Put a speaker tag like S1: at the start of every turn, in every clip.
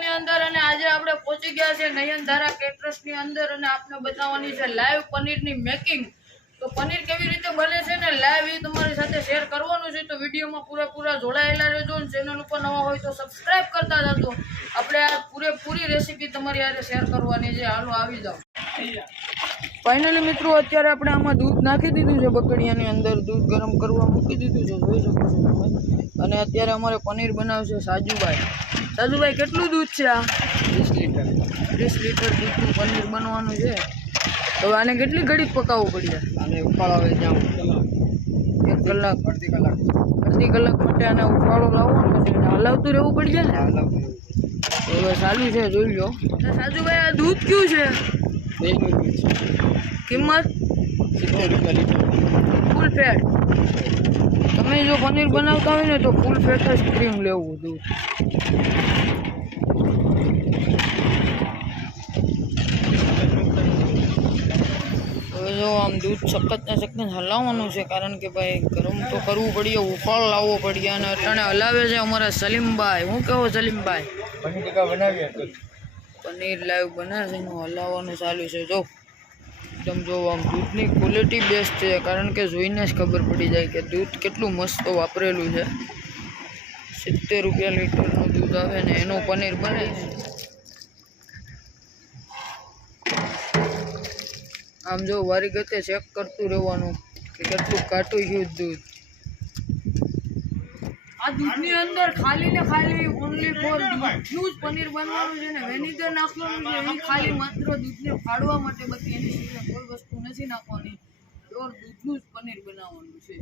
S1: વિડીયોની અંદર અને આજે આપણે પહોંચી ગયા છે નયનધારા કેટરસની અંદર અને આપને બતાવવાની છે લાઈવ પનીરની મેકિંગ. તો પનીર કેવી રીતે બને છે ને લાઈવ એ તમારી સાથે શેર કરવાનું છે. તો વિડીયોમાં પૂરેપૂરા જોડાયેલા રહેજો અને ચેનલ ઉપર નવા હોય તો સબસ્ક્રાઈબ કરતા જજો. આપણે આ પૂરેપૂરી રેસીપી તમારી આજે શેર કરવાની છે. હાલો, આવી જાઓ. ફાઇનલી મિત્રો, અત્યારે આપણે આમાં દૂધ નાખી દીધું છે બકડીયાની અંદર. દૂધ ગરમ કરવા મૂકી દીધું છે. જોઈ શકો છો અને અત્યારે અમારે પનીર બનાવશે સાજુભાઈ. સાજુભાઈ કેટલું દૂધ છે આ?
S2: વીસ લીટર.
S1: ત્રીસ લીટર દૂધનું પનીર બનવાનું છે. તો આને કેટલી ઘડી પકાવવું પડશે
S2: અને ઉકાળ આવે
S1: એક કલાક.
S2: અડધી કલાક.
S1: અડધી કલાક માટે આને ઉફાળો લાવવાનો છે અને હલાવતું રહેવું પડશે ને? તો હવે ચાલુ છે જોઈ લો. સાજુભાઈ આ દૂધ કયું છે. કિંમત?
S2: સિત્તેર રૂપિયા લીટર.
S1: ફૂલ ફેટ. તમે જો પનીર બનાવતા હોય ને તો ફૂલ ફેટ જ ક્રીમ લેવું દૂધ હવે જો આમ દૂધ સખત ને સખત હલાવવાનું છે કારણ કે ભાઈ ગરમ તો કરવું પડ્યું ઉફાળ લાવવો પડ્યો અને અટાણે હલાવે છે અમારા સલીમભાઈ. હું કહો સલીમભાઈ?
S2: પનીર
S1: લાઈવ બનાવે છે એનું હલાવવાનું ચાલુ છે જો. એકદમ જો આમ દૂધની ક્વોલિટી બેસ્ટ છે, કારણ કે જોઈને જ ખબર પડી જાય કે દૂધ કેટલું મસ્ત વાપરેલું છે. સિત્તેર રૂપિયા લીટરનું દૂધ આવે ને એનું પનીર બને. આમ જો વારી ગતે ચેક કરતું રહેવાનું કે કેટલું કાટું ગયું દૂધ. આ દૂધની અંદર ખાલી ને ખાલી ઓનલી ફોર દૂધનું જ પનીર બનવાનું છે ને વેનિગર નાખવાનું છે એ ખાલી માત્ર દૂધને ફાડવા માટે બધી એની સિવાય કોઈ વસ્તુ નથી નાખવાની. પ્યોર દૂધનું જ પનીર બનાવવાનું છે.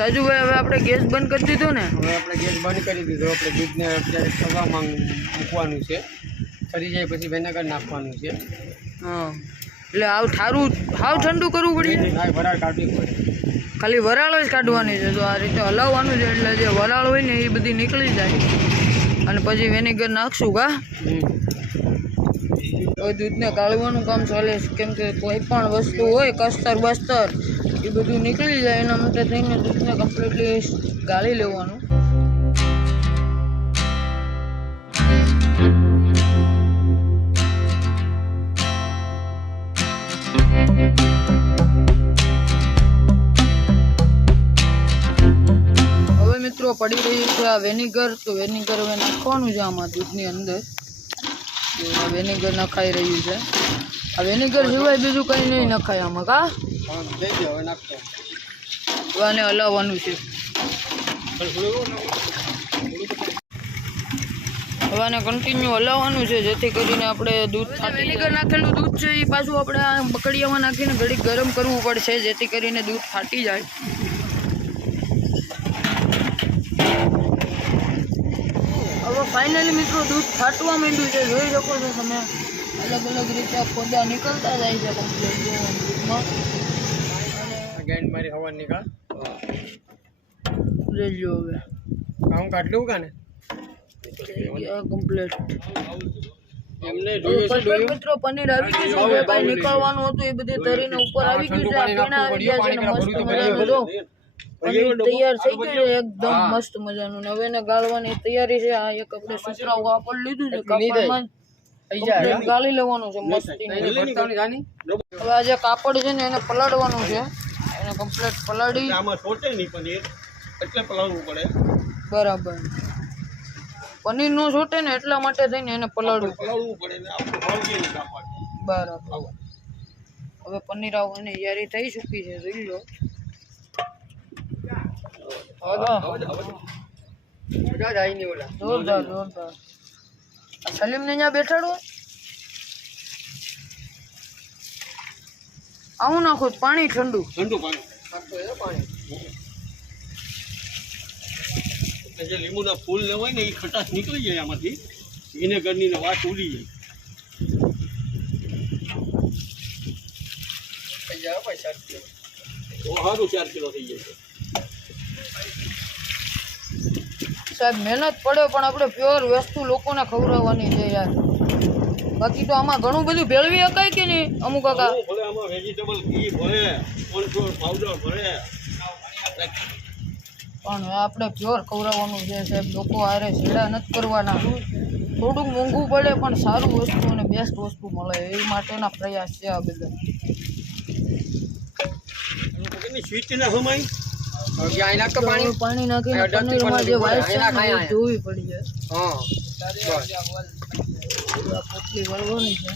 S1: સાજુભાઈ હવે આપણે ગેસ બંધ કરી દીધો ને?
S2: હવે આપણે ગેસ બંધ કરી દીધો. આપણે દૂધને અત્યારે થવામાં મૂકવાનું છે. ફરી જાય પછી વિનેગર નાખવાનું છે.
S1: હા. એટલે આવ ઠારું હાવ ઠંડુ કરવું
S2: પડે? વરાળ કાઢવી પડે.
S1: ખાલી વરાળ જ કાઢવાની છે. તો આ રીતે હલાવવાનું છે એટલે જે વરાળ હોય ને એ બધી નીકળી જાય. અને પછી વેનેગર નાખશું કા? હવે દૂધને કાઢવાનું કામ ચાલે છે. કેમ કે કોઈ પણ વસ્તુ હોય કસ્તર બસ્તર એ બધું નીકળી જાય, એના માટે થઈને દૂધને કમ્પ્લીટલી ગાળી લેવાનું. હવે મિત્રો પડી રહ્યું છે આ વેનિગર તો વેનિગર હવે નાખવાનું છે આમાં દૂધની અંદર. વેનિગર નખાઈ રહ્યું છે. આ વેનિગર સિવાય બીજું કંઈ નહીં નખાય આમાં કા? આને હલાવવાનું છે. હવાને કન્ટિન્યુ હલાવવાનું છે જેથી કરીને આપણે દૂધ વિનેગર નાખેલું દૂધ છે એ પાછું આપણે આ બકડીયામાં નાખીને ઘડીક ગરમ કરવું પડશે જેથી કરીને દૂધ ફાટી જાય. હવે ફાઇનલી મિત્રો દૂધ ફાટવા માંડ્યું છે જોઈ શકો છો તમે. અલગ અલગ રીતે ખોદા નીકળતા જાય છે કમ્પ્લીટ
S2: મારી હવા નીકળ.
S1: રેજો હવે.
S2: કામ કાઢલું કાને?
S1: કમ્પ્લીટ મિત્રો પનીર આવી ગયું છે જે નીકળવાનું હતું એ બધી તરીને ઉપર આવી ગયું છે પીણા આવી ગયા છે મસ્ત મજાનું. તૈયાર થઈ ગયું છે એકદમ મસ્ત મજાનું. ને હવે એને ગાળવાની તૈયારી છે આ એક આપણે સુતરાઉ કાપડ લીધું છે કાપડમાં ગાળી લેવાનું છે મસ્તીનું. હવે આ જે કાપડ છે ને એને પલાળવાનું છે. એને કમ્પ્લીટ પલાળી.
S3: આમાં સોટે નહીં પનીર. એટલે પલાળવું પડે.
S1: બરાબર. પનીર નો છોટે ને એટલા માટે થઈને એને પલાળવું
S3: પડે.
S1: બરાબર. હવે પનીર આવવાની તૈયારી થઈ ચૂકી છે જોઈ લો.
S2: બધા જાય નહીં ઓલા
S1: જોરદાર જોરદાર. સલીમને અહીંયા બેઠાડો? આવું નાખું પાણી ઠંડુ.
S3: ઠંડુ પાણી.
S2: પાણી.
S3: જે લીંબુના ફૂલ ને હોય ને એ ખટાશ નીકળી જાય આમાંથી. વિનેગરની ને વાત ઉડી જાય.
S2: પૈસા ભાઈ કિલો.
S3: તો સારું ચાર કિલો થઈ જાય.
S1: સાહેબ મહેનત પડે પણ આપણે પ્યોર વસ્તુ લોકોને ખવડાવવાની છે યાર. બાકી તો આમાં ઘણું બધું ભેળવી શકાય કે નહીં અમુક કાકા?
S3: ભલે આમાં વેજીટેબલ ઘી ભરે કોર્નફ્લોર પાવડર ભરે.
S1: પણ આપણે પ્યોર ખવડાવવાનું છે સાહેબ લોકો હારે છેડા નથી કરવાના. થોડુંક મોંઘું પડે પણ સારું વસ્તુ અને બેસ્ટ વસ્તુ મળે. એ માટેના પ્રયાસ છે આ બધા.
S3: સ્વીટ ના હમાય
S2: પાણી?
S1: પાણી નાખીને પનીરમાં જે
S2: પંદર
S1: છે ને જોવી પડી જાય.
S2: હા
S1: પોટલી વળવાની છે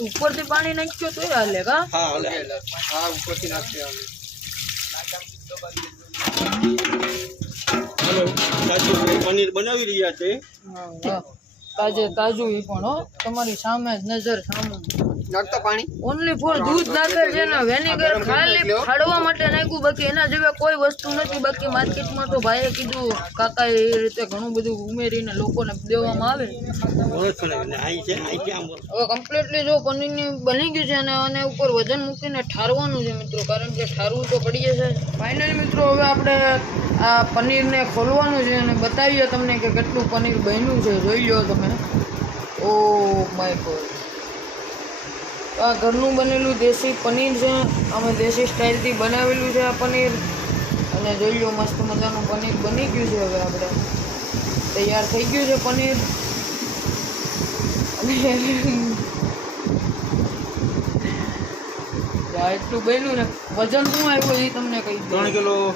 S1: ઉપરથી પાણી નાખ્યો તો હાલે કા?
S3: હા
S2: હા ઉપરથી નાખી દેવાનું.
S3: પનીર બનાવી રહ્યા છે?
S1: હા. તાજે તાજું એ પણ હો. તમારી સામે જ નજર સામે.
S2: પાણી?
S1: ઓનલી ફોર દૂધ નાખે છે ને વેનેગર ખાલી ફાડવા માટે નાખ્યું બાકી એના જેવા કોઈ વસ્તુ નથી. બાકી માર્કેટમાં તો ભાઈએ કીધું કાકા એ રીતે ઘણું બધું ઉમેરીને લોકોને દેવામાં આવે. હવે કમ્પ્લીટલી જો પનીરની બની ગયું છે અને આને ઉપર વજન મૂકીને ઠારવાનું છે મિત્રો કારણ કે ઠારવું તો પડી જશે ફાઇનલી મિત્રો હવે આપણે આ પનીરને ખોલવાનું છે અને બતાવીએ તમને કે કેટલું પનીર બન્યું છે. જોઈ લો તમે ઓ માય ગોડ આ ઘરનું બનેલું દેશી પનીર છે. અમે દેશી સ્ટાઇલથી બનાવેલું છે આ પનીર. અને જોઈ લો, મસ્ત મજાનું પનીર બની ગયું છે હવે આપણે. તૈયાર થઈ ગયું છે પનીર. અને એટલું બન્યું ને, વજન શું આવ્યું એ તમને કહી
S3: ત્રણ કિલો.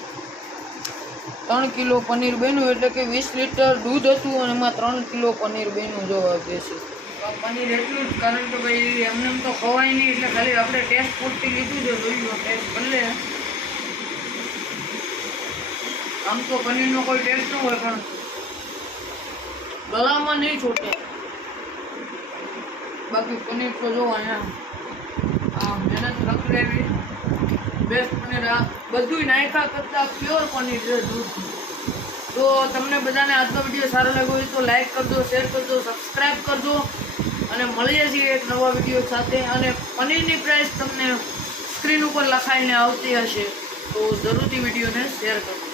S1: ત્રણ કિલો પનીર બન્યું એટલે કે વીસ લીટર દૂધ હતું અને એમાં ત્રણ કિલો પનીર બન્યું જોવા દેશી પનીર એટલું જ, કારણ કે ભાઈ એમને એમ તો ખવાય નહીં, એટલે ખાલી આપણે ટેસ્ટ પૂરતી લીધું છે, જોઈ ટેસ્ટ કરી આમ તો પનીરનો કોઈ ટેસ્ટ ન હોય, પણ ગળામાં નહીં છૂટે. બાકી પનીર તો જો અહીંયા આ મહેનત રખડેલી. બેસ્ટ પનીર આ બધું નાખ્યા કરતાં પ્યોર પનીર છે દૂધ તો તમને બધાને આજનો વીડિયો સારો લાગ્યો હોય તો લાઈક કરજો શેર કરજો સબસ્ક્રાઈબ કરજો અને મળીએ છીએ એક નવા વીડિયો સાથે અને પનીરની પ્રાઇસ તમને સ્ક્રીન ઉપર લખાઈને આવતી હશે. તો જરૂરથી વિડીયોને શેર કરજો.